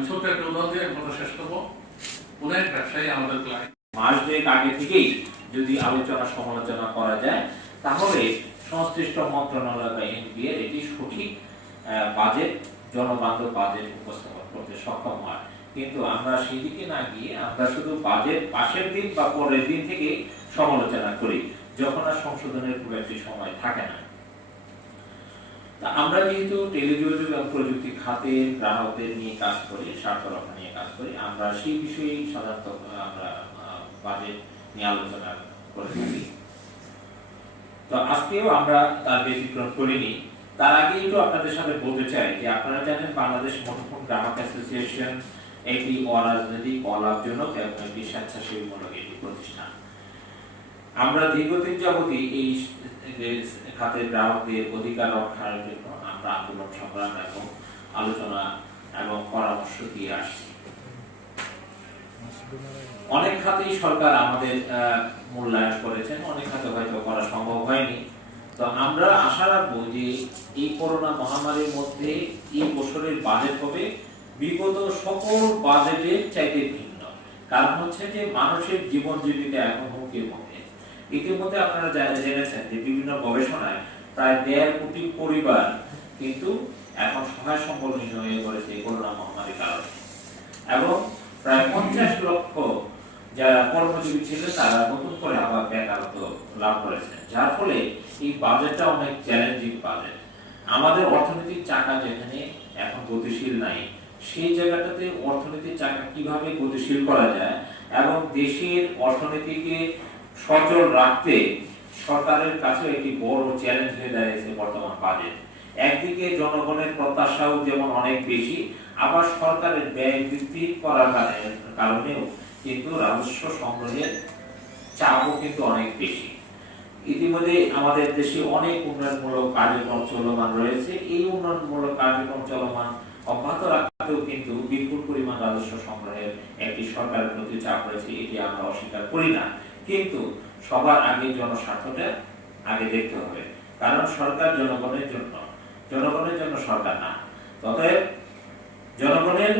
আমি ছোট্ট একটা উদাহরণ দিয়ে কথা শেষ করবো। অনেক ব্যবসায়ী আমাদের ক্লায়েন্ট মাস দুয়েক আগে থেকেই যদি আলোচনা সমালোচনা করা যায় তাহলে সংশ্লিষ্ট মন্ত্রণালয় বা এনবিআর এটি সঠিক বাজেট জনবান্ধব বাজেট উপস্থাপন করতে সক্ষম হয়। কিন্তু আমরা সেদিকে না গিয়ে আমরা শুধু বাজেট পাশের দিন বা পরের দিন থেকে সমালোচনা করি, যখন আর সংশোধনের খুব একটি সময় থাকে না। আমরা যেহেতু টেলিযোগাযোগ এবং প্রযুক্তি খাতে গ্রাহকদের নিয়ে কাজ করি, স্বার্থ রক্ষা নিয়ে কাজ করি, আমরা সেই বিষয়ে সাধারণত আমরা বাজেট নিয়ে আলোচনা করে থাকি। তো আজকেও আমরা তার ব্যতিক্রম করিনি। তার আগে একটু আপনাদের সাথে বলতে চাই যে আপনারা জানেন বাংলাদেশ মুঠোফোন গ্রাহক অ্যাসোসিয়েশন একটি অরাজনৈতিক অলাভজনক এবং একটি স্বেচ্ছাসেবীমূলক একটি প্রতিষ্ঠান। আমরা দীর্ঘদিন যাবতই এই খাতের গ্রাহকদের অধিকার রক্ষার জন্য আমরা আন্দোলন সংগ্রাম এবং আলোচনা এবং পরামর্শ দিয়ে আসছি। অনেক খাতেই সরকার আমাদের মূল্যায়ন করেছেন, অনেক খাতে হয়তো করা সম্ভব হয়নি। তো আমরা আশা রাখবো যে এই করোনা মহামারীর মধ্যে এই বছরের বাজেট হবে বিগত সকল বাজেটের চাইতে ভিন্ন। কারণ হচ্ছে যে মানুষের জীবন জীবিকা এখন হুমকির মধ্যে। ইতিমধ্যে আপনারা জেনেছেন যে বিভিন্ন গবেষণায় প্রায় 1.5 কোটি পরিবার কিন্তু এখন সহায় সম্বল হয়ে পড়েছে করোনা মহামারীর কারণে, এবং প্রায় 50 লক্ষ যারা কর্মজীবী ছিলেন তারা নতুন করে আবার বেকারত্ব লাভ করেছেন। যার ফলে এই বাজেটটা অনেক চ্যালেঞ্জিং বাজেট। আমাদের অর্থনৈতিক চাকা যেখানে এখন গতিশীল নাই, সেই জায়গাটাতে অর্থনৈতিক চাকা কিভাবে গতিশীল করা যায় এবং দেশের অর্থনীতিকে সচল রাখতে সরকারের কাছে একটি বড় চ্যালেঞ্জ হয়ে দাঁড়িয়েছে বর্তমান বাজেট। একদিকে জনগণের প্রত্যাশাও যেমন অনেক বেশি, আবার সরকারের ব্যয় বৃদ্ধি করার কারণেও কিন্তু রাজস্ব সংগ্রহের চাপও কিন্তু অনেক বেশি। ইতিমধ্যে আমাদের দেশে অনেক উন্নয়নমূলক কার্যক্রম চলমান রয়েছে। এই উন্নয়নমূলক কার্যক্রম চলমান অব্যাহত রাখতেও কিন্তু বিপুল পরিমাণ রাজস্ব সংগ্রহের একটি সরকারের প্রতি চাপ রয়েছে, এটি আমরা অস্বীকার করি না। কিন্তু সবার আগে জনস্বার্থটা আগে দেখতে হবে, কারণ সরকার জনগণের জন্য, জনগণের জন্য সরকার না। অতএব জনগণের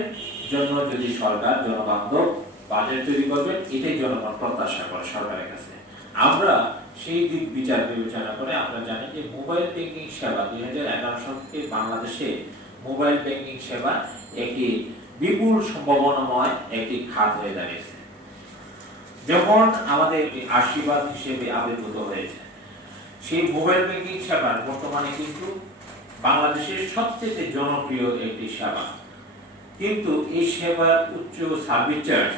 জন্য যদি সরকার জনবান্ধব বাজেট তৈরি করবে, এটাই জনগণ প্রত্যাশা করে সরকারের কাছে। আমরা সেই দিক বিচার বিবেচনা করে আমরা জানি যে মোবাইল ব্যাংকিং সেবা 2011 সাল থেকে বাংলাদেশে মোবাইল ব্যাংকিং সেবা একটি বিপুল সম্ভাবনাময় একটি খাত হয়ে দাঁড়িয়েছে। যখন আমাদের আশীর্বাদ হিসেবে আবির্ভূত হয়েছে, সেই মোবাইল ব্যাংকিং সেবা বর্তমানে কিন্তু বাংলাদেশের সবচেয়ে জনপ্রিয় একটি সেবা। কিন্তু এই সেবার উচ্চ সার্ভিস চার্জ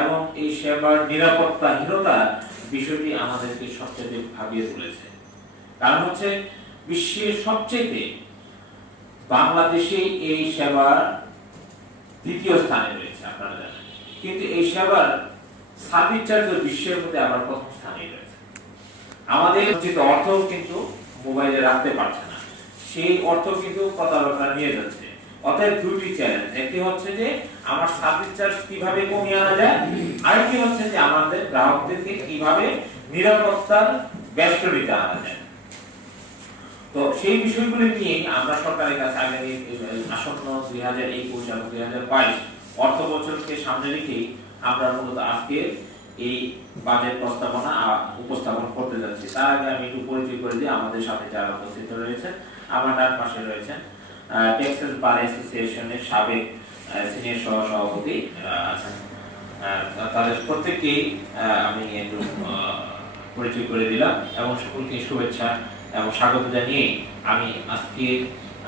এবং এই সেবার নিরাপত্তাহীনতা বিষয়টি আমাদেরকে সবচেয়ে ভাবিয়ে তুলেছে। কারণ হচ্ছে বিশ্বের সবচেয়ে বাংলাদেশে এই সেবার দ্বিতীয় স্থানে রয়েছে আপনারা জানেন, কিন্তু এই সেবার সার্ভিস চার্জ বিশ্বের মধ্যে আবার প্রথম স্থানে রয়েছে। আমাদের উচিত অর্থ কিন্তু মোবাইলে রাখতে পারছে না, সেই অর্থ কিন্তু প্রতারকরা নিয়ে যাচ্ছে। অতএব দুটি চ্যালেঞ্জ, একটি হচ্ছে যে আমার সার্ভিস চার্জ কিভাবে কমিয়ে আনা যায়, আরেকটি হচ্ছে যে আমাদের গ্রাহকদেরকে কিভাবে নিরাপত্তার বেষ্টনীতে আনা যায়। তো সেই বিষয়গুলি নিয়ে আমরা সরকারের কাছে আগামী আসন্ন 2021 এবং 2022 অর্থ বছরকে সামনে রেখে আমরা মূলত আজকে এই বাজেট প্রস্তাবনা উপস্থাপন করতে যাচ্ছি। তার আগে আমি একটু পরিচয় করে দিই আমাদের সাথে যারা উপস্থিত রয়েছেন। আমার ডান পাশে রয়েছেন টেক্সাস বার অ্যাসোসিয়েশনের সাবেক সিনিয়র সহ-সভাপতি আছেন। তাদের প্রত্যেককেই আমি একটু পরিচয় করে দিলাম এবং সকলকে শুভেচ্ছা এবং স্বাগত জানিয়ে আমি আজকে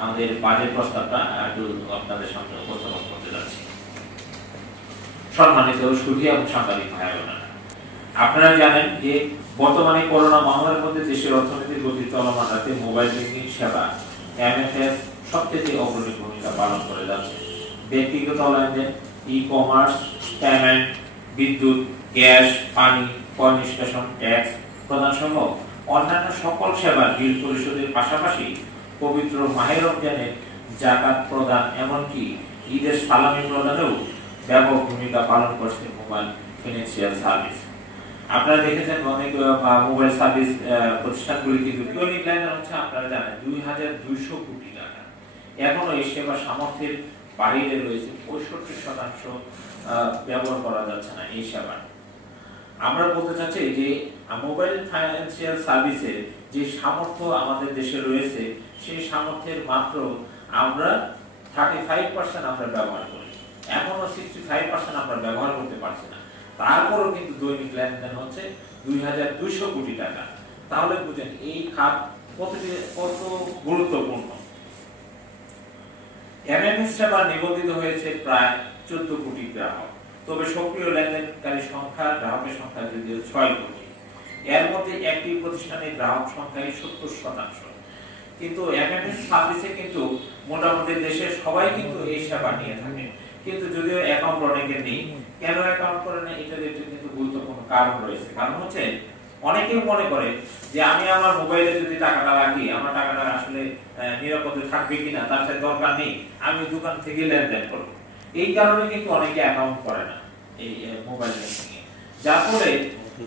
আমাদের বাজেট প্রস্তাবটা একটু আপনাদের সামনে উপস্থাপন করতে যাচ্ছি। সম্মানিত সুধী এবং সাংবাদিক ভাই বোনেরা, আপনারা জানেন যে বর্তমানে করোনা মহামারীর মধ্যে দেশের অর্থনীতির গতি চলমান রাখতে মোবাইল ব্যাংকিং সেবা এমএফএস সবচেয়ে অগ্রণী ভূমিকা পালন করে যাচ্ছে। ব্যক্তিগত লেনদেন, ই কমার্স, পেমেন্ট, বিদ্যুৎ, গ্যাস, পানি, কর নিষ্কাশন, ট্যাক্স প্রদান সহ অন্যান্য সকল সেবার বিল পরিশোধের পাশাপাশি পবিত্র মাহে রমজানের যাকাত প্রদান এমনকি ঈদের সালামি প্রদানেও ব্যাপক ভূমিকা পালন করছে মোবাইল ফিনান্সিয়াল সার্ভিস। আপনারা দেখেছেন অনেক মোবাইল সার্ভিস প্রতিষ্ঠানগুলি কিন্তু দৈনিক লেনদেন হচ্ছে আপনারা জানেন 2200 কোটি টাকা। এখনো এই সেবা সামর্থ্যের বাইরে রয়েছে 65% ব্যবহার করা যাচ্ছে না এই সেবা। আমরা বলতে চাচ্ছি যে মোবাইল ফাইন্যান্সিয়াল সার্ভিসের যে সামর্থ্য আমাদের দেশে রয়েছে সেই সামর্থ্যের মাত্র আমরা 35% আমরা ব্যবহার করি, এখনো 65% আমরা ব্যবহার করতে পারছি না। তারপরও কিন্তু দৈনিক লেনদেন হচ্ছে 2200 কোটি টাকা। তাহলে বুঝেন এই খাত কত গুরুত্বপূর্ণ। এমএমএস সেবা নিবন্ধিত হয়েছে প্রায় 14 কোটি গ্রাহক, তবে সক্রিয় লেনদেনকারী সংখ্যা গ্রাহকের সংখ্যা যদিও 6 কোটি। এর মধ্যে একটি প্রতিষ্ঠানের গ্রাহক সংখ্যা 70%। কিন্তু এমএমএস সার্ভিসে কিন্তু মোটামুটি দেশের সবাই কিন্তু এই সেবা নিয়ে থাকে, কিন্তু যদিও অ্যাকাউন্ট অনেকের নেই। কেন অ্যাকাউন্ট করে না, এটার কিন্তু গুরুত্বপূর্ণ কারণ রয়েছে। কারণ হচ্ছে অনেকেই মনে করে যে আমি আমার মোবাইলে যদি টাকাটা রাখি, আমার টাকাটা আসলে নিরাপদে থাকবে কিনা তার সাথে দরকার নেই, আমি দোকান থেকে লেনদেন করব। এই কারণে কিন্তু অনেকে অ্যাকাউন্ট করে না এই মোবাইল ব্যাংকিং এ, যার ফলে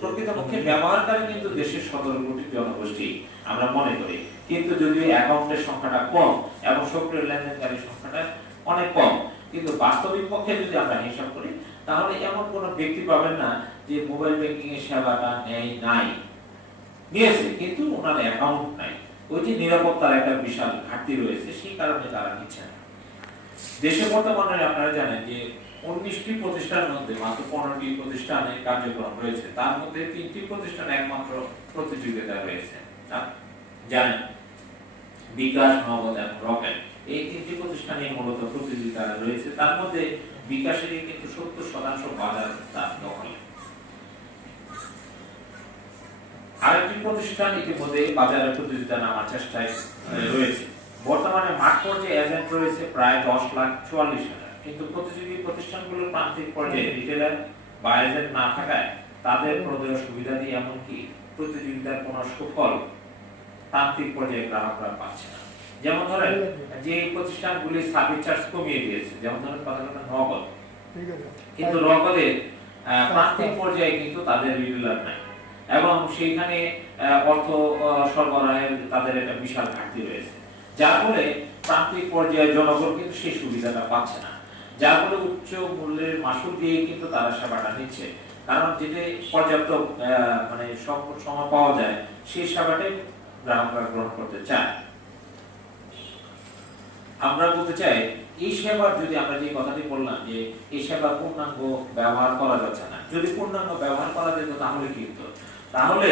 প্রকৃতপক্ষে ব্যবহারকারী কিন্তু দেশের 17 কোটি জনগোষ্ঠী আমরা মনে করি। কিন্তু যদিও অ্যাকাউন্টের সংখ্যাটা কম এবং সক্রিয় লেনদেনকারী সংখ্যাটা অনেক কম, কিন্তু বাস্তবিক পক্ষে যদি আমরা হিসাব করি তাহলে এমন কোন ব্যক্তি পাবেন না যে মোবাইল ব্যাংকিং এর সেবাটা নাই, নিয়েছে কিন্তু ওনার অ্যাকাউন্ট নাই। ওই যে নিরাপত্তার একটা বিশাল ঘাটতি রয়েছে, সেই কারণে তারা নিচ্ছে না। দেশে বর্তমানে আপনারা জানেন যে 19টি প্রতিষ্ঠানের মধ্যে মাত্র 15টি প্রতিষ্ঠানে কার্যক্রম রয়েছে, তার মধ্যে 3টি প্রতিষ্ঠান একমাত্র প্রতিযোগিতা রয়েছে। জানেন বিকাশ, নগদ এবং রকেট, এই 3টি প্রতিষ্ঠানে মূলত প্রতিযোগিতা রয়েছে। তার মধ্যে বিকাশের কিন্তু 70% বাজার তার দখলে। আরেকটি প্রতিষ্ঠান ইতিমধ্যে বাজারে প্রতিযোগিতা নামার চেষ্টায় রয়েছে। বর্তমানে মাঠ পর্যায়ে এজেন্ট রয়েছে প্রায় 10,44,000, কিন্তু প্রতিযোগী প্রতিষ্ঠানগুলোর প্রান্তিক পর্যায়ে রিটেলার বা এজেন্ট না থাকায় তাদের প্রদেয় সুবিধা দিয়ে এমনকি প্রতিযোগিতার কোনো সুফল প্রান্তিক পর্যায়ে গ্রাহকরা পাচ্ছে না। যেমন ধরেন যে প্রতিষ্ঠানগুলি সার্ভিস চার্জ কমিয়ে দিয়েছে, যেমন ধরেন কথা নগদ, কিন্তু নগদের প্রান্তিক পর্যায়ে কিন্তু তাদের রিটেলার নাই এবং সেইখানে অর্থ সরবরাহের তাদের একটা বিশাল ঘাটতি রয়েছে, যার ফলে প্রান্তিক পর্যায়ে জনগণ কিন্তু সেই সুবিধাটা পাচ্ছে না। যার ফলে উচ্চ মূল্যের মাসুল দিয়ে কিন্তু তারা সেবাটা নিচ্ছে, কারণ যেটা পর্যাপ্ত মানে সময় পাওয়া যায় সেই সেবাটাই গ্রাহকরা গ্রহণ করতে চায়। আমরা বলতে চাই এই সেবার যদি আমরা যে কথাটি বললাম যে এই সেবা পূর্ণাঙ্গ ব্যবহার করা যাচ্ছে না, যদি পূর্ণাঙ্গ ব্যবহার করা যেত তাহলে কি হতো? তাহলে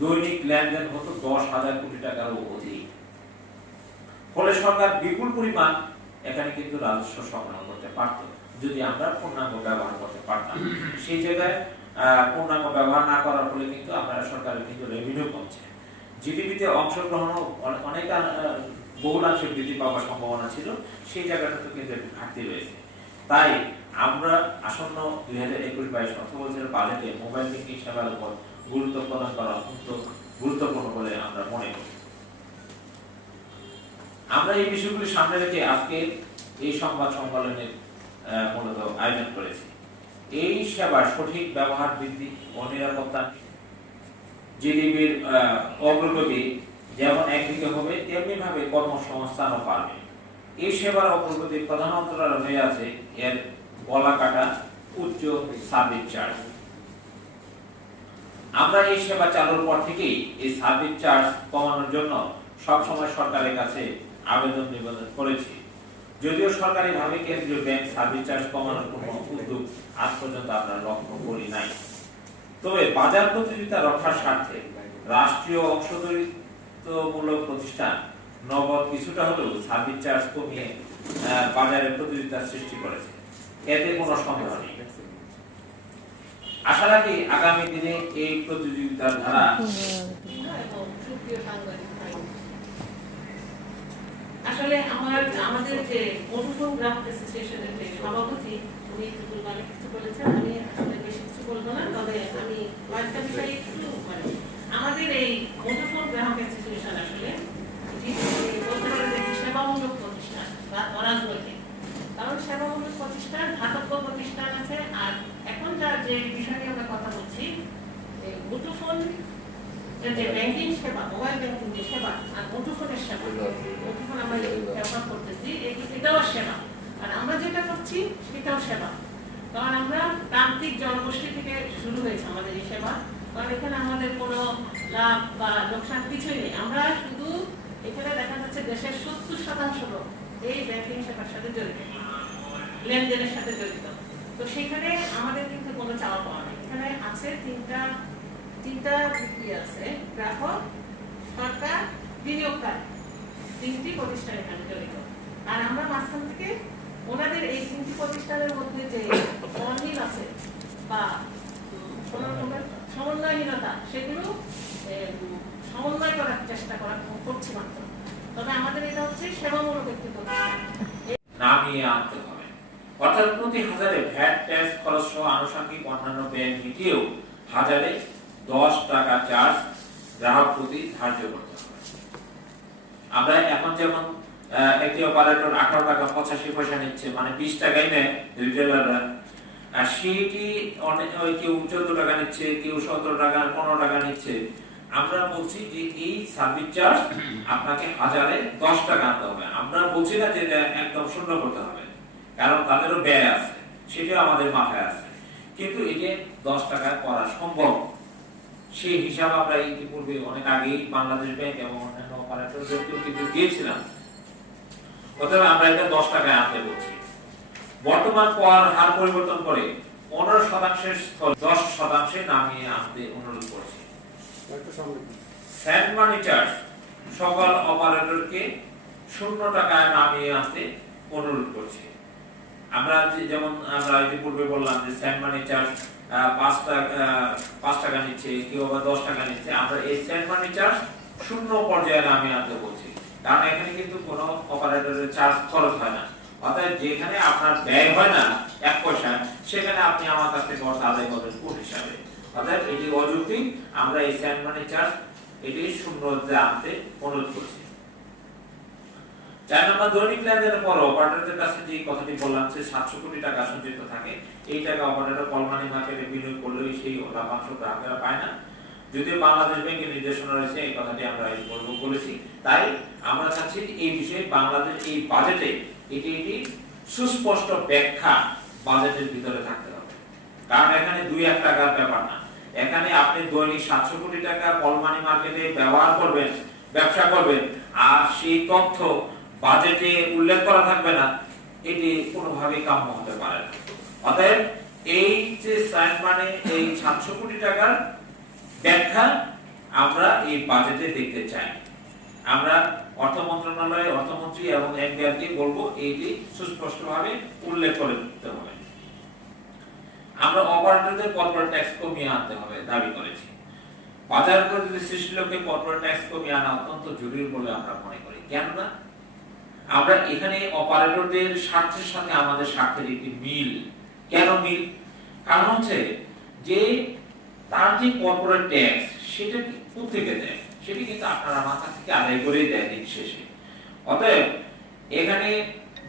দৈনিক লেনদেন হতো 10,000 কোটি টাকারও অধিক। ফলে সরকার বিপুল পরিমাণ এখানে কিন্তু রাজস্ব সংগ্রহ করতে পারত যদি আমরা পূর্ণাঙ্গ ব্যবহার করতে পারতাম। সেই জায়গায় পূর্ণাঙ্গ ব্যবহার না করার ফলে কিন্তু আমরা সরকারের কিন্তু রেভিনিউ কমছে, জিডিপিতে অংশগ্রহণ অনেক বহুলাংশে বৃদ্ধি পাওয়ার সম্ভাবনা ছিল, সেই জায়গাটাতে কিন্তু একটু ঘাটতি রয়েছে। তাই আমরা আসন্ন 2021-22 অর্থবছরের বাজেটে মোবাইল ব্যাংকিং সেবার উপর গুরুত্ব প্রদান করা অত্যন্ত গুরুত্বপূর্ণ বলে আমরা মনে করি। আমরা এই বিষয়গুলি সামনে রেখে আজকে এই সংবাদ সম্মেলনের মূলত আয়োজন করেছি। এই সেবার সঠিক ব্যবহার বৃদ্ধি ও নিরাপত্তা জিডিপির অগ্রগতি যেমন একদিকে হবে তেমনি ভাবে কর্মসংস্থানও পাবে। এই সেবার অগ্রগতির প্রধান অন্তরাল হয়ে আছে এর গলা কাটা উচ্চ সার্ভিস চার্জ। আমরা এই সেবা চালুর পর থেকেই এই সার্ভিস চার্জ কমানোর জন্য সবসময় সরকারের কাছে আবেদন নিবেদন করেছি, যদিও সরকারিভাবে কেন্দ্রীয় ব্যাংক সার্ভিস চার্জ কমানোর কোনো উদ্যোগ আজ পর্যন্ত আমরা লক্ষ্য করি নাই। তবে বাজার প্রতিযোগিতা রক্ষার স্বার্থে রাষ্ট্রীয় অংশীদারিত্বমূলক প্রতিষ্ঠান নগদ কিছুটা হলেও সার্ভিস চার্জ কমিয়ে বাজারে প্রতিযোগিতার সৃষ্টি করেছে, এতে কোনো সন্দেহ নেই। আশা রাখি আগামী দিনে এই প্রতিযোগিতার ধারা আসলে আমাদের যে মধুপুর গ্রাহক অ্যাসোসিয়েশনের যে সভাপতি উনি অনেক কিছু বলেছেন, আমি আসলে বেশি কিছু বলবো না, তবে আমি কয়েকটা বিষয়ে একটু আমাদের এই মধুপুর গ্রাহক অ্যাসোসিয়েশন আসলে সেবামূলক প্রতিষ্ঠান বা অরাজনৈতিক, কারণ সেবামূলক প্রতিষ্ঠান ধাতব্য প্রতিষ্ঠান আছে। আর এখন যে বিষয় নিয়ে আমরা কথা বলছি মুঠোফোন যে ব্যাংকিং সেবা, মোবাইল ব্যাংকিং যে সেবা আর মুঠোফোনের সেবা, মুঠোফোন আমরা ব্যবহার করতেছি এটাও সেবা। আর আমরা যে সেবা, কারণ আমরা প্রান্তিক জনগোষ্ঠী থেকে শুরু হয়েছে আমাদের এই সেবা। কারণ এখানে আমাদের কোনো লাভ বা লোকসান কিছুই নেই। আমরা শুধু এখানে দেখা যাচ্ছে দেশের 70% লোক এই ব্যাংকিং সেবার সাথে জড়িত, লেনদেনের সাথে জড়িত। তো সেখানে আমাদের কিন্তু কোনো চাওয়া পাওয়া নেই। এখানে আছে তিনটা দিক আছে, গ্রাহক, সরকার, বিনিয়োগকারী, তিনটি প্রতিষ্ঠান এখানে জড়িত। আর আমরা মাঝখান থেকে ওনাদের এই তিনটি প্রতিষ্ঠানের মধ্যে যে অনিল আছে বা সমন্বয়হীনতা, সেগুলো সমন্বয় করার চেষ্টা করছি মাত্র। তবে আমাদের এটা হচ্ছে সেবামূলক একটি প্রতিষ্ঠান, নামিয়ে আনতে হবে। অর্থাৎ প্রতি হাজারে ভ্যাট, ট্যাক্স, খরচ সহ আনুষঙ্গিক অন্যান্য ব্যয় মিটিয়েও হাজারে 10 টাকা চার্জ গ্রাহক প্রতি ধার্য করতে হবে। আমরা এখন যেমন একটি অপারেটর 18 টাকা 85 পয়সা নিচ্ছে, মানে 20 টাকাই নেয় রিটেলাররা, আর সেটি কেউ 14 টাকা নিচ্ছে, কেউ 17 টাকা 15 টাকা নিচ্ছে। আমরা বলছি যে এই সার্ভিস চার্জ আপনাকে হাজারে 10 টাকা আনতে হবে। আমরা বলছি না যে এটা একদম শূন্য করতে হবে, কারণ তাদেরও ব্যয় আছে, সেটাও আমাদের মাথায় আছে, কিন্তু এটা 10 টাকা করা সম্ভব। সেই হিসাব আমরা ইতিপূর্বে অনেক আগেই বাংলাদেশ ব্যাংক এবং অন্যান্য অপারেটরদেরকে কিন্তু দিয়েছিলাম। অতএব আমরা এটা 10 টাকায় আনতে বলছি। বর্তমান কর হার পরিবর্তন করে 15% স্থলে 10% নামিয়ে আনতে অনুরোধ করছি। স্যান্ড মানি চার্জ সকল অপারেটরকে 0 টাকায় নামিয়ে আনতে অনুরোধ করছি। আমরা যেমন আমরা ইতিপূর্বে বললাম যে স্যান্ড মানি চার্জ 5 টাকা নিচ্ছে, কেউ আবার 10 টাকা নিচ্ছে। আমরা এই স্যান্ড মানি চার্জ 0 পর্যায়ে নামিয়ে আনতে বলছি, কারণ এখানে কিন্তু কোনো অপারেটরের চার্জ খরচ হয় না। অর্থাৎ যেখানে আপনার ব্যয় হয় না 1 পয়সা, সেখানে আপনি আমার কাছ থেকে অর্থ আদায় করবেন কোন হিসাবে। অর্থাৎ এটি অযৌক্তিক। আমরা এই স্যান্ড মানি চার্জ এটি 0 আনতে অনুরোধ করছি। 4 নম্বর, দৈনিক লেনদেনের পর অপারেটরদের কাছে যে কথাটি বললাম যে 700 কোটি টাকা সঞ্চিত থাকে, এই টাকা অপারেটর কল মানি মার্কেটে বিনিয়োগ করলেও সেই লাভাংশ গ্রাহকেরা পায় না। যদিও বাংলাদেশ ব্যাংকের নির্দেশনা রয়েছে, এই কথাটি আমরা বলেছি। তাই আমরা চাচ্ছি এই বিষয়ে বাংলাদেশ এই বাজেটে এটি সুস্পষ্ট ব্যাখ্যা বাজেটের ভিতরে থাকতে হবে, কারণ এখানে 2-1 টাকার ব্যাপার না। এখানে আপনি দৈনিক 700 কোটি টাকা কল মানি মার্কেটে ব্যবহার করবেন, ব্যবসা করবেন, আর সেই তথ্য বাজেটে উল্লেখ করা থাকবে না, এটি কোনোভাবেই কাম্য হতে পারে না। অতএব এই যে স্যান্ড মানি, এই 700 কোটি টাকার ব্যাখ্যা আমরা এই বাজেটে দেখতে চাই। আমরা অর্থ মন্ত্রণালয়, অর্থমন্ত্রী এবং এনবিআরকে বলবো এইটি সুস্পষ্টভাবে উল্লেখ করে দিতে হবে। আমরা অপারেটরদের কর্পোরেট ট্যাক্স কমিয়ে আনতে হবে দাবি করেছি। বাজার প্রতিটি সৃষ্টি লক্ষ্যে কর্পোরেট ট্যাক্স কমিয়ে আনা অত্যন্ত জরুরি বলে আমরা মনে করি। কেননা আমরা এখানে অপারেটরদের স্বার্থের সাথে আমাদের স্বার্থের একটি মিল। কেন মিল? কারণ হচ্ছে যে তার যে কর্পোরেট ট্যাক্স সেটা কোথেকে দেয়, সেটি কিন্তু আপনারা আমার কাছ থেকে আদায় করেই দেয় দিন শেষে। অতএব এখানে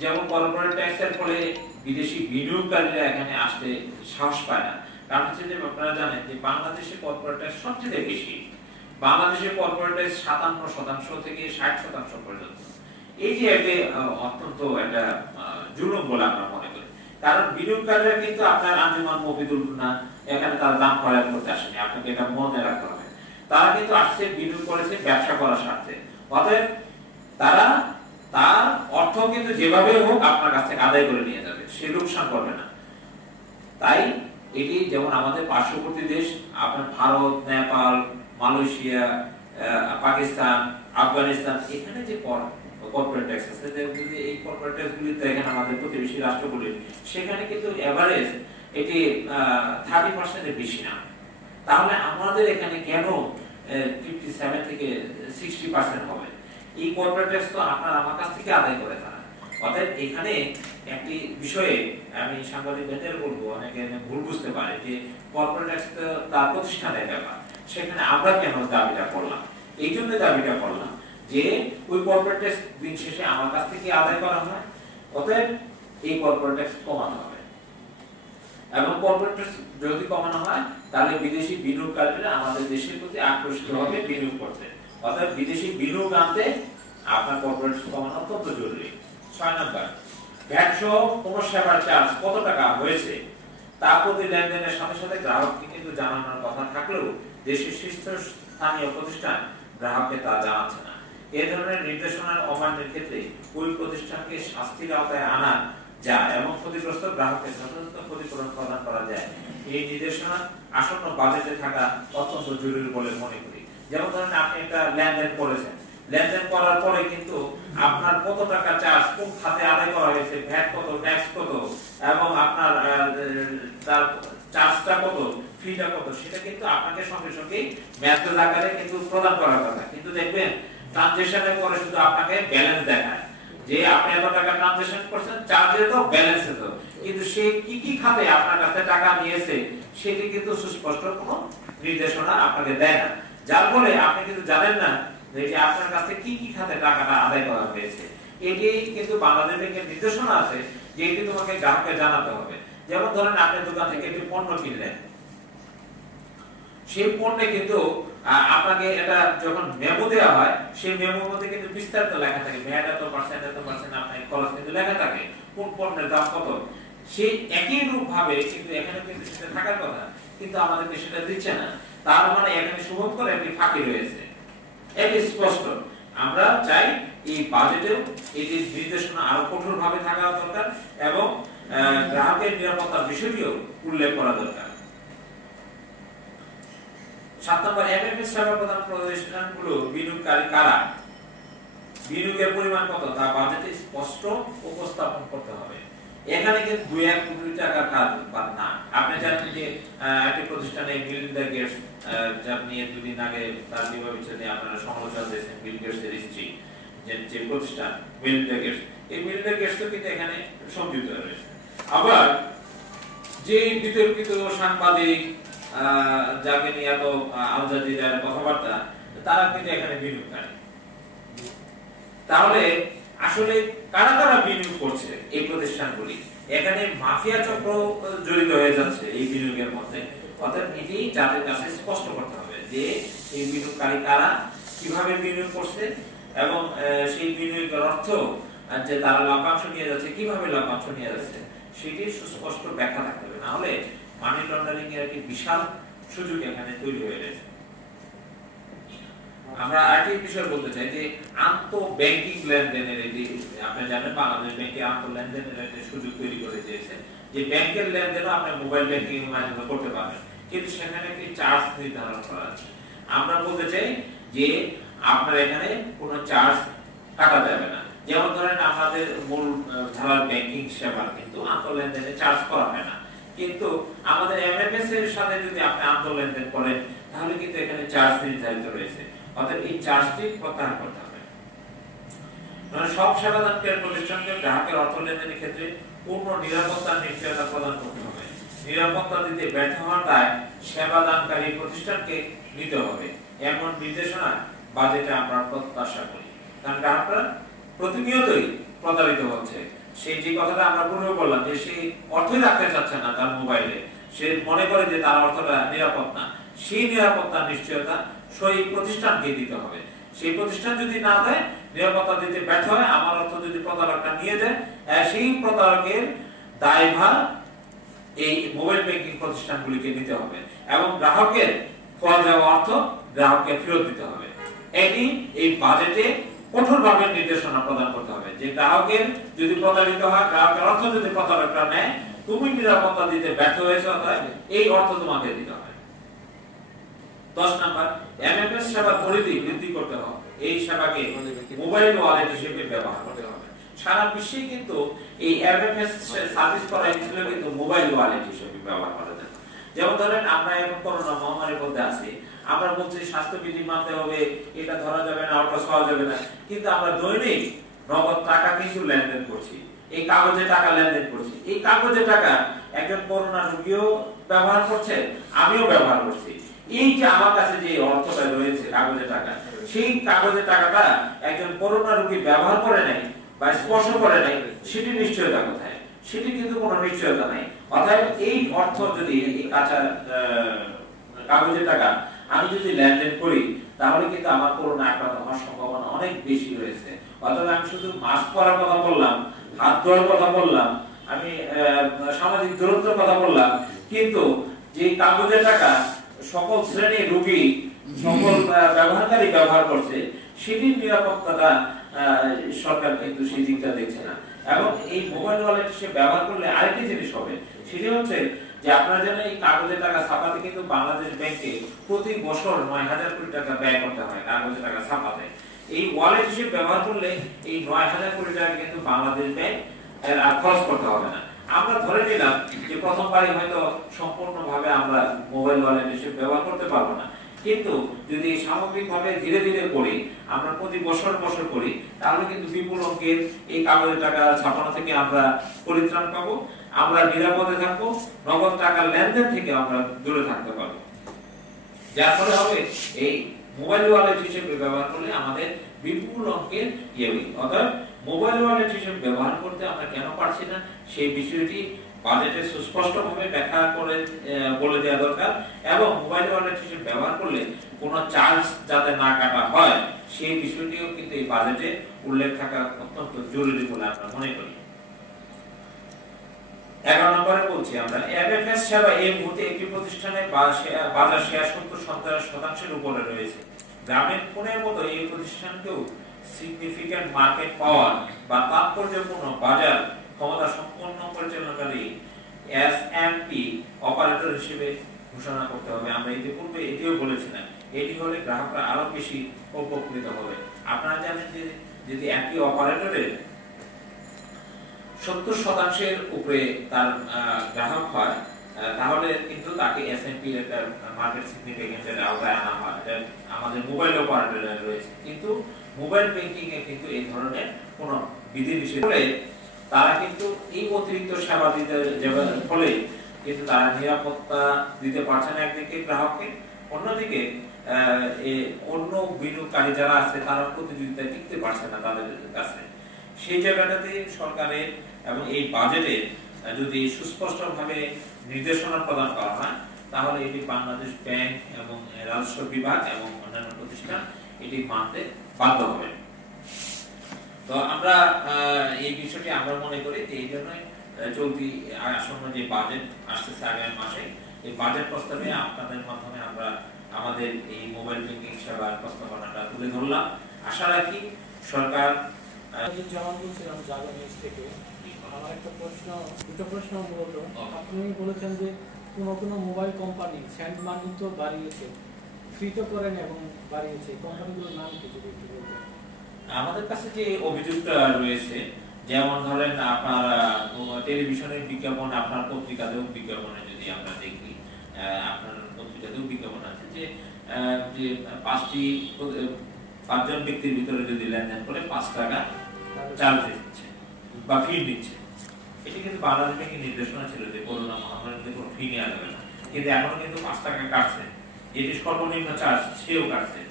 যেমন কর্পোরেট ট্যাক্সের ফলে বিদেশি বিনিয়োগকারীরা এখানে আসতে সাহস পায় না। কারণ হচ্ছে যে আপনারা জানেন যে বাংলাদেশে কর্পোরেট ট্যাক্স সবচেয়ে বেশি। বাংলাদেশের কর্পোরেট ট্যাক্স 57% থেকে 60% পর্যন্ত। এটি একটা অত্যন্ত একটা জুলুম বলে আমরা মনে করি। কারণ বিনিয়োগকারীরা কিন্তু আপনার আঞ্জুমান মফিদুল না এখানে তার দাম খরচ করতে আসেনি, আপনাকে এটা মনে রাখতে হবে। তারা কিন্তু আসছে বিনিয়োগ করেছে ব্যবসা করার স্বার্থে। অতএব তারা তার অর্থ কিন্তু যেভাবে হোক আপনার কাছ থেকে আদায় করে নিয়ে যাবে, সে লোকসান করবে না। তাই এটি যেমন আমাদের পার্শ্ববর্তী দেশ আপনার ভারত, নেপাল, মালয়েশিয়া, পাকিস্তান, আফগানিস্তান, এখানে যে কর্পোরেট ট্যাক্স আছে, যদি এই কর্পোরেট ট্যাক্সগুলিতে এখানে আমাদের প্রতিবেশী রাষ্ট্রগুলি, সেখানে কিন্তু এভারেজ এটি 30% এর বেশি না। তাহলে আমাদের এখানে কেন 57 থেকে 60% হবে? এই কর্পোরেট ট্যাক্স তো আপনার আমার কাছ থেকে আদায় করে তারা। অতএব এখানে একটি বিষয়ে আমি সাংবাদিকদের বলবো, অনেকে ভুল বুঝতে পারে যে কর্পোরেট ট্যাক্স তো তার প্রতিষ্ঠানের ব্যাপার, সেখানে আমরা কেন দাবিটা করলাম? এই জন্য দাবিটা করলাম যে ওই কর্পোরেট ট্যাক্স দিন শেষে আমার কাছ থেকে আদায় করা হয়। অতএব এই কর্পোরেট ট্যাক্স কমানো হবে, এবং কর্পোরেট ট্যাক্স যদি কমানো হয় তাহলে বিদেশি বিনিয়োগকারীরা আমাদের দেশের প্রতি আকর্ষিত হবে বিনিয়োগ করতে। অর্থাৎ বিদেশি বিনিয়োগ আনতে আপনার কর্পোরেট ট্যাক্স কমানো অত্যন্ত জরুরি। 6 নম্বর, ভ্যাট সহ কোন সেবার চার্জ কত টাকা হয়েছে তা প্রতি লেনদেনের সাথে সাথে গ্রাহককে কিন্তু জানানোর কথা থাকলেও দেশের শীর্ষস্থানীয় প্রতিষ্ঠান গ্রাহককে তা জানাচ্ছে না। এ ধরনের নির্দেশনার অমান্যের ক্ষেত্রে ওই প্রতিষ্ঠানকে শাস্তির আওতায় আনা যায় এবং ক্ষতিগ্রস্ত গ্রাহককে যথাযথ ক্ষতিপূরণ প্রদান করা যায়। এই নির্দেশনা আসন্ন বাজেটে থাকা অত্যন্ত জরুরি বলে মনে করি। যেমন ধরেন আপনি একটা লেনদেন করেছেন, লেনদেন করার পরে কিন্তু আপনার কত টাকা চার্জ কোন খাতে আদায় করা হয়েছে, ভ্যাট কত, ট্যাক্স কত এবং আপনার তার চার্জটা কত, ফিটা কত, সেটা কিন্তু আপনাকে সঙ্গে সঙ্গে মেসেজ আকারে কিন্তু প্রদান করার কথা। কিন্তু দেখবেন ট্রানজাকশনের পরে শুধু আপনাকে ব্যালেন্স দেখায় যে আপনি এত টাকা ট্রানজাকশন করছেন, চার্জে তো ব্যালেন্সে তো, কিন্তু সে কি কি খাতে আপনার কাছে টাকা নিয়েছে সেটি কিন্তু সুস্পষ্ট কোনো নির্দেশনা আপনাকে দেয় না। যার ফলে আপনি কিন্তু জানেন না যে আপনার কাছে কি কি খাতে টাকাটা আদায় করা হয়েছে। এটি কিন্তু বাংলাদেশ ব্যাংকের নির্দেশনা আছে যে এটি তোমাকে গ্রাহককে জানাতে হবে। যেমন ধরেন আপনি দোকান থেকে একটি পণ্য কিনলেন, সেই পণ্যে কিন্তু আপনাকে এটা যখন মেমো দেওয়া হয়, সেই মেমোর মধ্যে কিন্তু বিস্তারিত লেখা থাকে, ভ্যাট এত পার্সেন্ট আপনার খরচ কিন্তু লেখা থাকে, কোন পণ্যের দাম কত। সেই একই রূপ ভাবে কিন্তু এখানে কিন্তু সেটা থাকার কথা, কিন্তু আমাদেরকে সেটা দিচ্ছে না। তার মানে এখানে সুযোগ করে একটি ফাঁকি রয়েছে, এটি স্পষ্ট। আমরা চাই এই বাজেটেও এই যে নির্দেশনা আরো কঠোর ভাবে থাকা দরকার এবং গ্রাহকের নিরাপত্তার বিষয়টিও উল্লেখ করা দরকার। 7 নম্বর, এমএফএস সেবা প্রদান প্রতিষ্ঠানগুলো বিনিয়োগকারী কারা, বিনিয়োগের পরিমাণ কত তা বাজেটে স্পষ্ট উপস্থাপন করতে হবে। এখানে কিন্তু 2-1 কোটি টাকার কাজ বাদ না। আপনি জানেন যে একটি প্রতিষ্ঠানে মিলিন্ডা গেটস, যার নিয়ে দুদিন আগে তার বিবাহ বিচ্ছেদ নিয়ে আপনারা সমালোচনা দিয়েছেন, বিল গেটস এর স্ত্রী যে প্রতিষ্ঠান মিলিন্ডা গেটস, এই মিলিন্ডা গেটস কিন্তু এখানে সংযুক্ত রয়েছে। আবার যে বিতর্কিত সাংবাদিক যাকে নিয়ে এত আল জাজিরার কথাবার্তা, তারা কিন্তু এখানে বিনিয়োগকারী। তাহলে আসলে কারা কারা বিনিয়োগ করছে এই প্রতিষ্ঠানগুলি? এখানে মাফিয়া চক্র জড়িত হয়ে যাচ্ছে এই বিনিয়োগের মধ্যে। অর্থাৎ এটি যাদের কাছে স্পষ্ট করতে হবে যে এই বিনিয়োগকারী কারা, কিভাবে বিনিয়োগ করছে এবং সেই বিনিয়োগের অর্থ যে তারা লভ্যাংশ নিয়ে যাচ্ছে, কিভাবে লভ্যাংশ নিয়ে যাচ্ছে সেটি সুস্পষ্ট ব্যাখ্যা থাকতে হবে। না হলে মানি লন্ডারিং এর একটি বিশাল সুযোগ এখানে তৈরি হয়ে গেছে। আমরা আরেকটি বিষয় বলতে চাই যে আন্তঃ ব্যাংকিং লেনদেনের এটি, আপনি জানেন বাংলাদেশ ব্যাংকে আন্তঃ লেনদেনের একটি সুযোগ তৈরি করে দিয়েছে যে ব্যাংকের লেনদেনও আপনি মোবাইল ব্যাংকিং এর মাধ্যমে করতে পারবেন, কিন্তু সেখানে একটি চার্জ নির্ধারণ করা আছে। আমরা বলতে চাই যে আপনার এখানে কোনো চার্জ কাটা যাবে না। যেমন ধরেন আমাদের মূল ধারার ব্যাংকিং সেবা কিন্তু আন্তঃ লেনদেনে চার্জ করা হয় না, কিন্তু আমাদের এমএফএস এর সাথে যদি আপনি আন্তঃ লেনদেন করেন তাহলে কিন্তু এখানে চার্জ নির্ধারিত রয়েছে। অর্থাৎ এই চার্জটি প্রত্যাহার করতে হবে। মানে সব সেবাদানকারী প্রতিষ্ঠানকে গ্রাহকের অর্থ লেনদেনের ক্ষেত্রে পূর্ণ নিরাপত্তার নিশ্চয়তা প্রদান করতে হবে। নিরাপত্তা দিতে ব্যর্থ হওয়ার দায় সেবাদানকারী প্রতিষ্ঠানকে নিতে হবে, এমন নির্দেশনা বাজেটে আমরা প্রত্যাশা করি। কারণ গ্রাহকরা প্রতিনিয়তই প্রতারিত হচ্ছে। সেই যে কথাটা আমরা পূর্বে বললাম যে সে অর্থই রাখতে চাচ্ছে না তার মোবাইলে, সে মনে করে যে তার অর্থটা নিরাপদ না। সেই নিরাপত্তার নিশ্চয়তা সেই প্রতিষ্ঠানকে দিতে হবে। সেই প্রতিষ্ঠান যদি না দেয়, নিরাপত্তা দিতে ব্যর্থ হয়, আমার অর্থ যদি প্রতারকটা নিয়ে যায়, সেই প্রতারকের দায়ভার এই মোবাইল ব্যাংকিং প্রতিষ্ঠানগুলিকে নিতে হবে এবং গ্রাহকের খোয়া যাওয়া অর্থ গ্রাহককে ফেরত দিতে হবে। এটি এই বাজেটে কঠোরভাবে নির্দেশনা প্রদান করতে হবে যে গ্রাহকের যদি প্রতারিত হয়, গ্রাহকের অর্থ যদি প্রতারকরা নেয়, তুমি নিরাপত্তা দিতে ব্যর্থ হয়েছে, অর্থাৎ এই অর্থ তোমাকে দিতে হবে। 10 নাম্বার, এমএফএস সেবার পরিধি বৃদ্ধি করতে হবে। এই সেবাকে মোবাইল ওয়ালেট হিসেবে ব্যবহার করতে হবে। সারা বিশ্বে কিন্তু এই এমএফএস সার্ভিস করা হয়েছিল কিন্তু মোবাইল ওয়ালেট হিসেবে ব্যবহার করা যেত। যেমন ধরেন আমরা এখন করোনা মহামারীর মধ্যে আছি, আমরা বলছি স্বাস্থ্যবিধি মানতে হবে, এটা ধরা যাবে না, ওটা ছোঁয়া যাবে না, কিন্তু আমরা দৈনিক নগদ টাকা কিন্তু লেনদেন করছি, এই কাগজে টাকা লেনদেন করছি। এই কাগজে টাকা একজন করোনা রোগীও ব্যবহার করছে, আমিও ব্যবহার করছি। এই যে আমার কাছে যে অর্থটা রয়েছে কাগজে টাকা, সেই কাগজে টাকাটা একজন করোনা রোগী ব্যবহার করে নাই বা স্পর্শ করে নাই, সেটি নিশ্চয়তা কোথায়? সেটি কিন্তু কোনো নিশ্চয়তা নাই। অর্থাৎ এই অর্থ যদি এই কাঁচা কাগজে টাকা আমি যদি লেনদেন করি, তাহলে কিন্তু আমার করোনা আক্রান্ত হওয়ার সম্ভাবনা অনেক বেশি রয়েছে। অর্থাৎ আমি শুধু মাস্ক পরার কথা বললাম, হাত ধোয়ার কথা বললাম, আমি সামাজিক দূরত্বের কথা বললাম, কিন্তু যে কাগজের টাকা সকল শ্রেণীর রোগী সকল ব্যবহারকারী ব্যবহার করছে, সেটির নিরাপত্তাটা সরকার কিন্তু সেই দিকটা দেখছে না। এবং এই মোবাইল ওয়ালেট হিসেবে ব্যবহার করলে আরেকটি জিনিস হবে, সেটি হচ্ছে যে আপনারা জানেন এই কাগজের টাকা ছাপাতে কিন্তু বাংলাদেশ ব্যাংকে প্রতি বছর 9,000 কোটি টাকা ব্যয় করতে হয় কাগজের টাকা ছাপাতে। এই ওয়ালেট হিসেবে ব্যবহার করলে এই 9,000 কোটি টাকা কিন্তু বাংলাদেশ ব্যাংক আর খরচ করতে হবে না। আমরা ধরে নিলাম যে প্রথমবারই হয়তো সম্পূর্ণভাবে আমরা মোবাইল ওয়ালেট হিসেবে ব্যবহার করতে পারবো না, কিন্তু যদি সামগ্রিকভাবে ধীরে ধীরে করি, আমরা প্রতি বছর বছর করি, তাহলে কিন্তু বিপুল অঙ্কের এই কাগজের টাকা ছাপানো থেকে আমরা পরিত্রাণ পাবো, আমরা নিরাপদে থাকবো, নগদ টাকার লেনদেন থেকে আমরা দূরে থাকতে পারবো। যার ফলে হবে এই মোবাইল ওয়ালেট হিসেবে ব্যবহার করলে আমাদের বিপুল অঙ্কের অর্থাৎ মোবাইল ওয়ালেট হিসেবে ব্যবহার করতে আমরা কেন পারছি না সেই বিষয়টি বাজেটে সুস্পষ্টভাবে ব্যাখ্যা করে বলে দেওয়া দরকার, এবং মোবাইল ওয়ালেট হিসেবে ব্যবহার করলে কোনো চার্জ যাতে না কাটা হয় সেই বিষয়টিও কিন্তু এই বাজেটে উল্লেখ থাকা অত্যন্ত জরুরি বলে আমরা মনে করি। 11 নম্বরে বলছি আমরা এফএফএস সেবা এই মুহূর্তে একটি প্রতিষ্ঠানে বাজার শেয়ার 70% উপরে রয়েছে। গ্রামের ফোনের মতো এই প্রতিষ্ঠানকেও সিগনিফিক্যান্ট মার্কেট পাওয়ার বা তাৎপর্যপূর্ণ বাজার ক্ষমতা সম্পন্ন পরিচালনাকারী এসএমপি অপারেটর হিসেবে ঘোষণা করতে হবে। আমরা ইতিপূর্বে এটিও বলেছিলাম, এটি হলে গ্রাহকরা আরো বেশি উপকৃত হবে। আপনারা জানেন যে যদি একটি অপারেটরের 70% উপরে তার গ্রাহক হয়, তাহলে কিন্তু তাকে এসএমপি এর মার্কেট সিগনিফিকেন্সের আওতায় আনা হয়। আমাদের মোবাইল অপারেটর রয়েছে, কিন্তু মোবাইল ব্যাংকিং এ কিন্তু এই ধরনের কোনো বিধিনিষেধ বলে তারা কিন্তু এই অতিরিক্ত সেবা দিতে যাবার ফলে কিন্তু তারা নিরাপত্তা দিতে পারছে না একদিকে গ্রাহককে, অন্যদিকে অন্য বিনিয়োগকারী যারা আছে তারা প্রতিযোগিতায় টিকতে পারছে না তাদের কাছে। সেই জায়গাটাতে সরকারের এবং এই বাজেটে যদি সুস্পষ্টভাবে নির্দেশনা প্রদান করা হয়, তাহলে এটি বাংলাদেশ ব্যাংক এবং রাজস্ব বিভাগ এবং অন্যান্য প্রতিষ্ঠান এটি মানতে বাধ্য হবে। তো আমরা এই বিষয়টি আমরা মনে করি যে এই জন্যই চলতি আসন্ন যে বাজেট আসতেছে আগামী মাসে, এই বাজেট প্রস্তাবে আপনাদের মাধ্যমে আমরা আমাদের এই মোবাইল ব্যাংকিং সেবার প্রস্তাবনাটা তুলে ধরলাম। আশা রাখি সরকার যেমন বলছিলাম জাগো নিউজ থেকে, আমার একটা প্রশ্ন, দুটো প্রশ্ন মূলত। আপনি বলেছেন যে কোনো মোবাইল কোম্পানি স্যান্ড মানি তো বাড়িয়েছে, ফ্রি তো করেন এবং বাড়িয়েছে, কোম্পানিগুলোর নাম কি যদি একটু বলতেন? আমাদের কাছে যে অভিযোগটা রয়েছে, যেমন ধরেন আপনার টেলিভিশনের বিজ্ঞাপন, আপনার পত্রিকাতেও বিজ্ঞাপনে যদি আমরা দেখি, আপনার পত্রিকাতেও বিজ্ঞাপন আছে যে পাঁচজন ব্যক্তির ভিতরে যদি লেনদেন করে 5 টাকা চার্জ দিচ্ছে বা ফি দিচ্ছে। এটি কিন্তু বাংলাদেশ ব্যাংকের নির্দেশনা ছিল যে করোনা মহামারীতে কোনো ফি নেওয়া যাবে না, কিন্তু এখনো কিন্তু 5 টাকা কাটছে, যেটি সর্বনিম্ন চার্জ সেও কাটছে।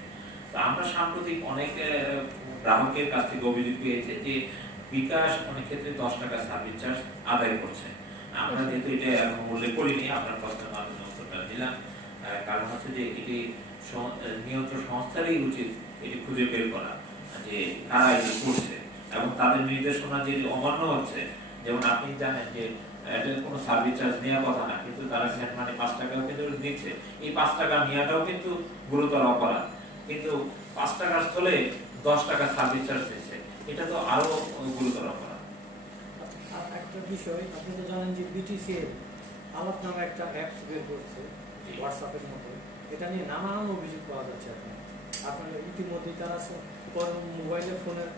তো আমরা সাম্প্রতিক অনেক গ্রাহকের কাছ থেকে অভিযোগ পেয়েছে যে বিকাশ অনেক ক্ষেত্রে 10 টাকা সার্ভিস চার্জ আদায় করছে। আমরা যেহেতু এটা এখন উল্লেখ করিনি, আপনার প্রশ্নের মাধ্যমে উত্তরটা দিলাম। কারণ হচ্ছে যে এটি নিয়ন্ত্রণ সংস্থারই উচিত এটি খুঁজে বের করা যে কারা এটি করছে এবং তাদের নির্দেশনা যে অমান্য হচ্ছে। যেমন আপনি জানেন যে কোনো সার্ভিস চার্জ নেওয়ার কথা না, কিন্তু তারা মানে 5 টাকাও কিন্তু দিচ্ছে। এই 5 টাকা নেওয়াটাও কিন্তু গুরুতর অপরাধ, কিন্তু 5 টাকার স্থলে 10 টাকা সার্ভিস চার্জ দিচ্ছে, এটা তো আরো গুরুতর অপরাধ। আর একটা বিষয়, আপনি তো জানেন যে বিটিসিএল আলাপ নামে একটা অ্যাপস বের করছে হোয়াটসঅ্যাপের মতো, এটা নিয়ে নানান অভিযোগ পাওয়া যাচ্ছে। আপনার ইতিমধ্যে তারা মোবাইলে ফোনের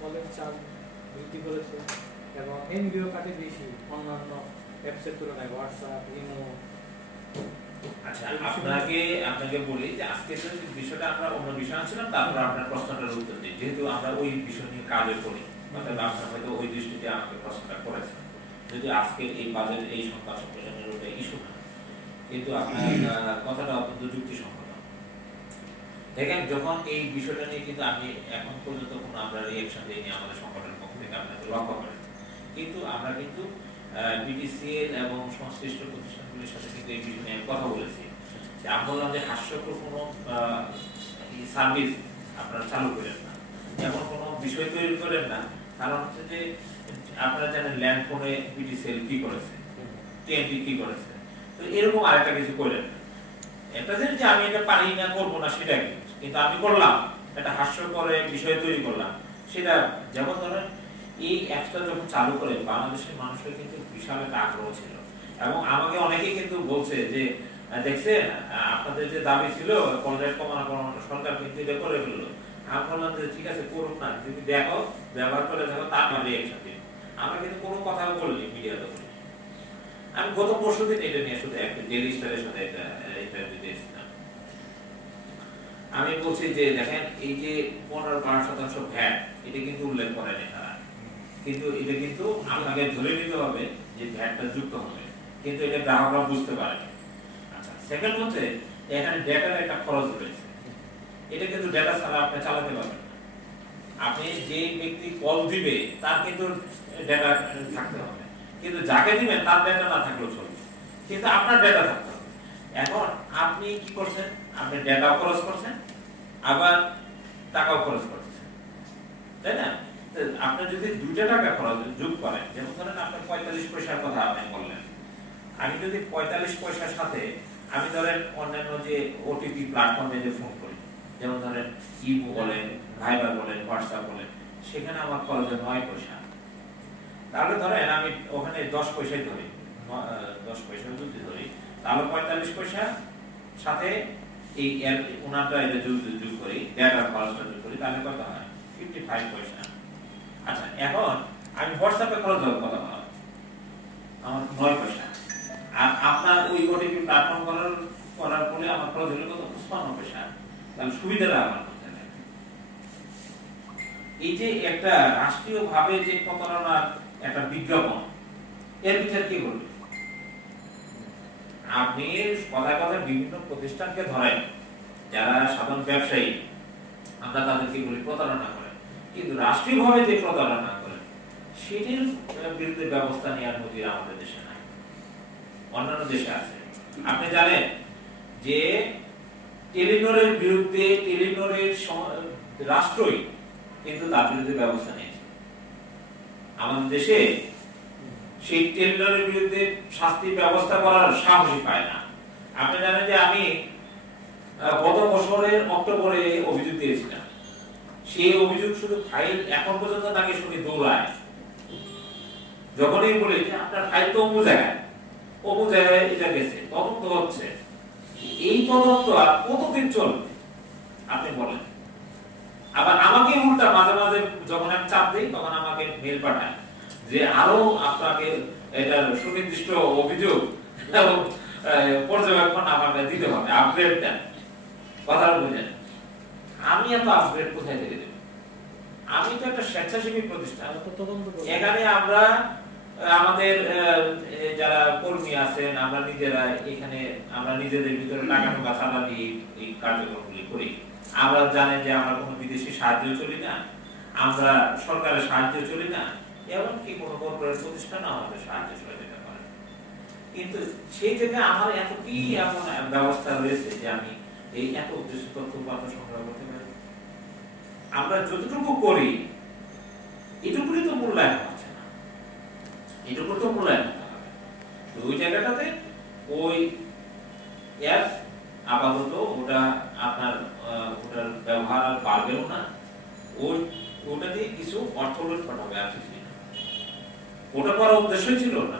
কলের চার্জ বৃদ্ধি করেছে এবং এনবিও কাটে বেশি অন্যান্য অ্যাপসের তুলনায়, হোয়াটসঅ্যাপ, ইমো। আচ্ছা, আপনাকে বলি যে আজকে যে বিষয়টা আমরা অন্য বিষয় আনছিলাম, তারপর আপনার প্রশ্নটার উত্তর দিই, যেহেতু আমরা ওই বিষয় নিয়ে কাজও করি, অর্থাৎ আপনার হয়তো ওই দৃষ্টিতে আমাকে প্রশ্নটা করেছেন। যদি আজকে এই বাজেট এই সংখ্যা সম্প্রসারণের ওটা ইস্যু না, কিন্তু আপনার কথাটা অত্যন্ত যুক্তিসঙ্গত। দেখেন, যখন এই বিষয়টা নিয়ে কিন্তু আমি এখন পর্যন্ত কোনো আমরা রিঅ্যাকশন দিইনি আমাদের সংগঠনের পক্ষ থেকে, আপনাকে লক্ষ্য করেন, কিন্তু আমরা কিন্তু বিটিসিএল এবং সংশ্লিষ্ট প্রতিষ্ঠানগুলির সাথে কিন্তু এই বিষয় নিয়ে কথা বলেছি। আমি বললাম যে হাস্যকর কোনো সার্ভিস আপনারা চালু করেন না, এমন কোনো বিষয় তৈরি করেন না কারণ হচ্ছে যে আপনারা জানেন ল্যান্ড ফোনে বিটিসিএল কি করেছে, টিএনটি কি করেছে, তো এরকম আরেকটা কিছু করেন। একটা জিনিস যে আমি এটা পারি না করবো না সেটা কি, কিন্তু আমি করলাম একটা হাস্যকর বিষয় তৈরি করলাম সেটা। যেমন ধরেন এই অ্যাপসটা যখন চালু করে বাংলাদেশের মানুষের কিন্তু বিশাল একটা আগ্রহ ছিল, এবং আমাকে অনেকেই কিন্তু বলছে যে দেখছেন আপনাদের যে দাবি ছিল কন্ট্রাক্ট কমানো সরকার কিন্তু এটা করে ফেললো। আমি বললাম যে ঠিক আছে করুক না, যদি দেখো ব্যবহার করে দেখো তারপর রিয়েকশন দিন। আমরা কিন্তু কোনো কথাও বলিনি মিডিয়াতে বলি। আমি গত পরশুদিন এটা নিয়ে শুধু একটা ডেইলি স্টারের সাথে এটা দিয়েছিলাম। আমি বলছি যে দেখেন এই যে 15-12% ভ্যাট এটা কিন্তু উল্লেখ করেন এখানে, কিন্তু এটা কিন্তু আপনাকে ধরে নিতে হবে যে ভ্যাটটা যুক্ত হবে, কিন্তু এটা গ্রাহকরা বুঝতে পারে না। আচ্ছা, সেকেন্ড হচ্ছে এখানে ডেটার একটা খরচ রয়েছে, এটা কিন্তু ডেটা ছাড়া আপনি চালাতে পারবেন না। আপনি যে ব্যক্তি কল দিবে তার কিন্তু ডেটা থাকতে হবে, কিন্তু যাকে দিবেন তার ডেটা না থাকলেও চলবে, কিন্তু আপনার ডেটা থাকতে হবে। এখন আপনি কি করছেন, আপনি ডেটাও খরচ করছেন আবার টাকাও খরচ করতেছেন, তাই না? আপনি যদি 2টা টাকা খরচ যোগ করেন, যেমন ধরেন আপনি 45 পয়সার কথা আপনি বললেন, আমি যদি 45 পয়সার সাথে আমি ধরেন অন্যান্য যে ওটিপি প্ল্যাটফর্মে যে ফোন করি, যেমন ধরেন ইমো বলেন, ভাইবার বলেন, হোয়াটসঅ্যাপ বলেন, সেখানে আমার খরচ হয় 9 পয়সা। তাহলে ধরেন আমি ওখানে 10 পয়সাই ধরি, 10 পয়সা যদি ধরি, তাহলে 45 পয়সা সাথে এই ওনারটা এটা যোগ করি, ডেটার খরচটা যোগ করি, তাহলে কত হয়? 55 পয়সা। আচ্ছা, এখন আমি হোয়াটসঅ্যাপে খরচ হবে কত হয়? আমার 9 পয়সা। আর আপনার ওই ওটিপি প্ল্যাটফর্ম করার ফলে আমার খরচ হলো কত? 55 পয়সা। তাহলে সুবিধাটা আমার কোথায়? এই যে একটা রাষ্ট্রীয়ভাবে যে প্রতারণার একটা বিজ্ঞাপন, এর বিচার কি করবে? আপনি কথায় কথায় বিভিন্ন প্রতিষ্ঠানকে ধরেন যারা সাধারণ ব্যবসায়ী, আমরা তাদেরকে বলি প্রতারণা করে, কিন্তু রাষ্ট্রীয়ভাবে যে প্রতারণা করে সেটির বিরুদ্ধে ব্যবস্থা নেওয়ার নজির আমাদের দেশে নাই, অন্যান্য দেশে আছে। আপনি জানেন যে টেলিনরের বিরুদ্ধে টেলিনরের রাষ্ট্রই কিন্তু তার বিরুদ্ধে ব্যবস্থা নিয়েছে। আমাদের দেশে সেই টেলিনরের বিরুদ্ধে শাস্তি ব্যবস্থা করার সাহসই পায় না। আপনি জানেন যে আমি গত বছরের অক্টোবরে অভিযোগ দিয়েছিলাম, সেই অভিযোগ শুধু ফাইল এখন পর্যন্ত তাকে শুনে দৌড়ায়। যখনই বলে যে আপনার ফাইল তো অমুক জায়গায় এটা গেছে, তদন্ত হচ্ছে, এই তদন্ত আর কতদিন চলবে আপনি বলেন? আবার আমাকে উল্টা মাঝে মাঝে যখন আমি চাপ দিই তখন আমাকে মেল পাঠায় যে আরো আপনাকে এটার সুনির্দিষ্ট অভিযোগ পর্যবেক্ষণ আমাকে দিতে হবে, আপগ্রেড দেন। কথা বুঝেন? আমি এত আপগ্রেড কোথায় থেকে দেব? আমি তো একটা স্বেচ্ছাসেবী প্রতিষ্ঠান, এখানে আমরা আমাদের যারা কর্মী আছেন, আমরা নিজেরা এখানে আমরা নিজেদের ভিতরে টাকা টাকা ছাড়া দিয়ে এই কার্যক্রমগুলি করি। আমরা জানেন যে আমরা কোনো বিদেশি সাহায্য চলি না, আমরা সরকারের সাহায্য চলি না, এমনকি কোনো কর্পোরেট প্রতিষ্ঠান আমাদের সাহায্য সহযোগিতা করে। কিন্তু সেই জায়গায় আমার এত কি এমন ব্যবস্থা রয়েছে যে আমি এই এত উদ্দেশ্য তথ্য সংগ্রহ করতে পারি? আমরা যতটুকু করি এটুকুই তো মূল্যায়ন হচ্ছে না, এটুকু তো মূল্যায়ন হতে হবে। ওই জায়গাটাতে ওই অ্যাপ আপাতত ওটা আপনার ওটার ব্যবহার আর বাড়বেও না, ওটা দিয়ে কিছু অর্থ লুটপাট হবে, আর কিছু না। ওটা করার উদ্দেশ্যই ছিল না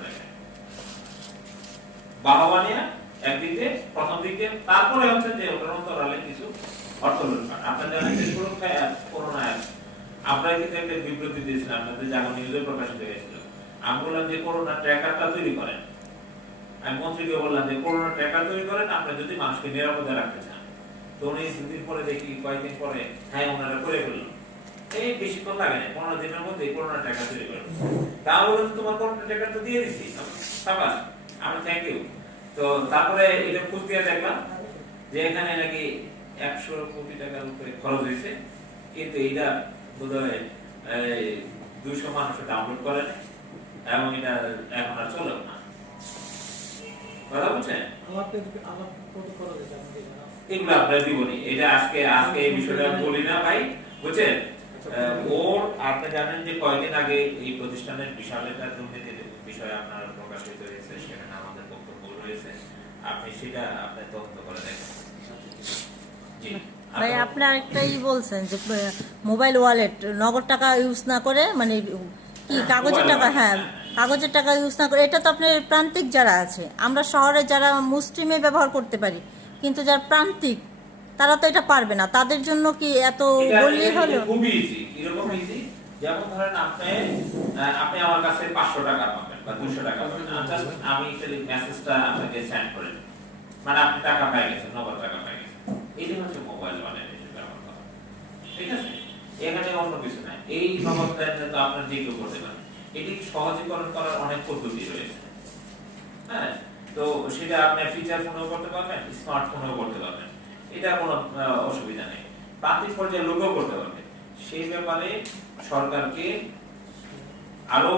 বাহবা নিয়ে একদিকে প্রথম দিকে, তারপরে হচ্ছে যে ওটার অন্তরালে কিছু অর্থ লুটপাট। আপনার জানেন যে করোনা আমরা কিন্তু একটা বিবৃতি দিয়েছিলাম, আপনাদের জাগো নিউজে প্রকাশিত হয়েছিল। আমি বললাম যে করোনা ট্র্যাকারটা তৈরি করেন, আমি মন্ত্রীকে বললাম যে করোনা ট্র্যাকার তৈরি করেন আপনি যদি মানুষকে নিরাপদে রাখতে চান। তো উনি 2 দিন পরে দেখি, কয়েকদিন পরে হ্যাঁ ওনারা করে ফেললো, এই বেশিক্ষণ লাগে না, 15 দিনের মধ্যে করোনা ট্র্যাকার তৈরি করে। তাহলে তোমার করোনা ট্র্যাকার তো দিয়ে দিচ্ছি, সাবাস, আমি থ্যাংক ইউ। তো তারপরে এটা খোঁজ দিয়ে দেখলাম যে এখানে নাকি 100 কোটি টাকার উপরে খরচ হয়েছে, কিন্তু এইটা বোধহয় 200 মানুষ ডাউনলোড করে এবং এটা এখন আর চলে না। কথা বুঝছেন? এগুলো আপনারা দিবনি, এটা আজকে এই বিষয়টা বলি না ভাই, বুঝছেন? ওর আপনি জানেন যে কয়েকদিন আগে এই প্রতিষ্ঠানের বিশাল একটা দুর্নীতির বিষয়ে আপনার প্রকাশিত হয়েছে, সেখানে আমাদের বক্তব্য রয়েছে, আপনি সেটা আপনি তদন্ত করে দেখেন। জি ভাই আপনি আরেকটাই বলছেন যে মোবাইল ওয়ালেট নগদ টাকা ইউজ না করে মানে কি কাগজের টাকা, হ্যাঁ কাগজের টাকা ইউজ না করে, এটা তো আপনার প্রান্তিক যারা আছে, আমরা শহরে যারা মুসলিমে ব্যবহার করতে পারি, কিন্তু যারা প্রান্তিক তারা তো এটা পারবে না, তাদের জন্য কি এত বললেই হলো? খুবই ইজি। কিরকম ইজি? যেমন ধরেন আপনি আমার কাছে 500 টাকা পাবেন বা 200 টাকা পাবেন, আমি মেসেজটা আপনাকে সেন্ড করে দেব, মানে আপনি টাকা পেয়ে গেছেন, নগদ টাকা পেয়ে গেছেন। এটি হচ্ছে মোবাইল ওয়ালেট হিসেবে ব্যবহার করা, ঠিক আছে? এখানে অন্য কিছু নাই। এই নগদ তো আপনার যে কেউ করতে পারেন। এটি সহজীকরণ করার অনেক পদ্ধতি রয়েছে, হ্যাঁ। তো সেটা আপনি ফিচার ফোনেও করতে পারবেন, স্মার্টফোনেও করতে পারবেন, এটা কোনো অসুবিধা নেই। প্রান্তিক পর্যায়ে লোকও করতে পারবে। সেই ব্যাপারে সরকারকে আরো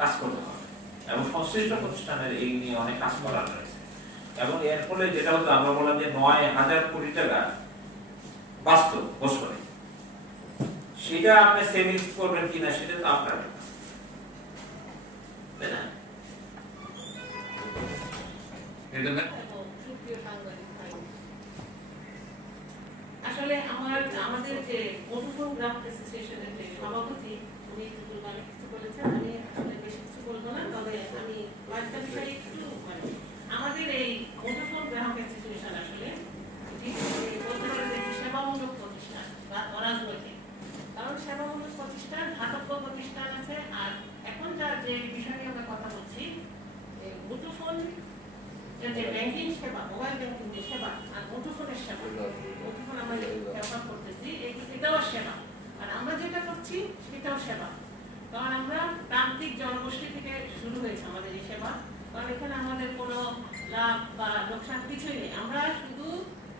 কাজ করতে হবে এবং সংশ্লিষ্ট প্রতিষ্ঠানের এই নিয়ে অনেক কাজ করার রয়েছে। এবং এর ফলে যেটা হতো, আমরা বললাম যে 9,000 কোটি টাকা বাস্তব বছরে, সেটা আপনি সেভিংস করবেন কিনা সেটা তো আপনার ব্যাপার, তাই না? এটা না এবং সুপ্রিয় সাংবাদিক ভাই, আসলে আমাদের যে মুঠোফোন গ্রাহক অ্যাসোসিয়েশনের যে সভাপতি, উনি দুপুর বেলা কিছু বলেছেন, আমি আসলে বেশি কিছু বলবো না, তবে আমি কয়েকটা বিষয়ে একটু মানে আমাদের এই মুঠোফোন গ্রাহক অ্যাসোসিয়েশন আসলে বলতে পারেন যে সেবামূলক প্রতিষ্ঠান বা অরাজনৈতিক, কারণ সেবামূলক প্রতিষ্ঠান, ধাতব্য প্রতিষ্ঠান আছে। আর এখন যে বিষয় নিয়ে আমরা কথা বলছি, মুঠোফোন যে ব্যাংকিং সেবা, মোবাইল ব্যাংকিং যে সেবা আর মুঠোফোনের সেবা, মুঠোফোন আমরা ব্যবহার করতেছি, এটাও সেবা, আর আমরা যেটা করছি সেটাও সেবা। কারণ আমরা প্রান্তিক জনগোষ্ঠী থেকে শুরু হয়েছে আমাদের এই সেবা, কারণ এখানে আমাদের কোনো লাভ বা লোকসান কিছুই নেই। আমরা শুধু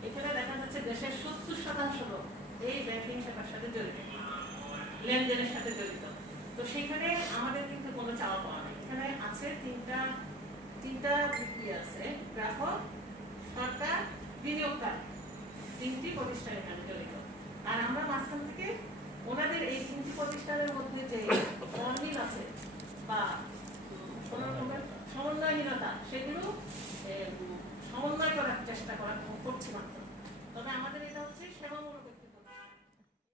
এখানে দেখা যাচ্ছে দেশের 70% লোক এই ব্যাংকিং সেবার সাথে জড়িত, লেনদেনের সাথে জড়িত। তো সেখানে আমাদের কিন্তু কোনো চাওয়া পাওয়া নেই। এখানে আছে তিনটা দিক আছে, গ্রাহক, সরকার, বিনিয়োগকারী, তিনটি প্রতিষ্ঠান এখানে জড়িত। আর আমরা মাঝখান থেকে ওনাদের এই তিনটি প্রতিষ্ঠানের মধ্যে যে অমিল আছে বা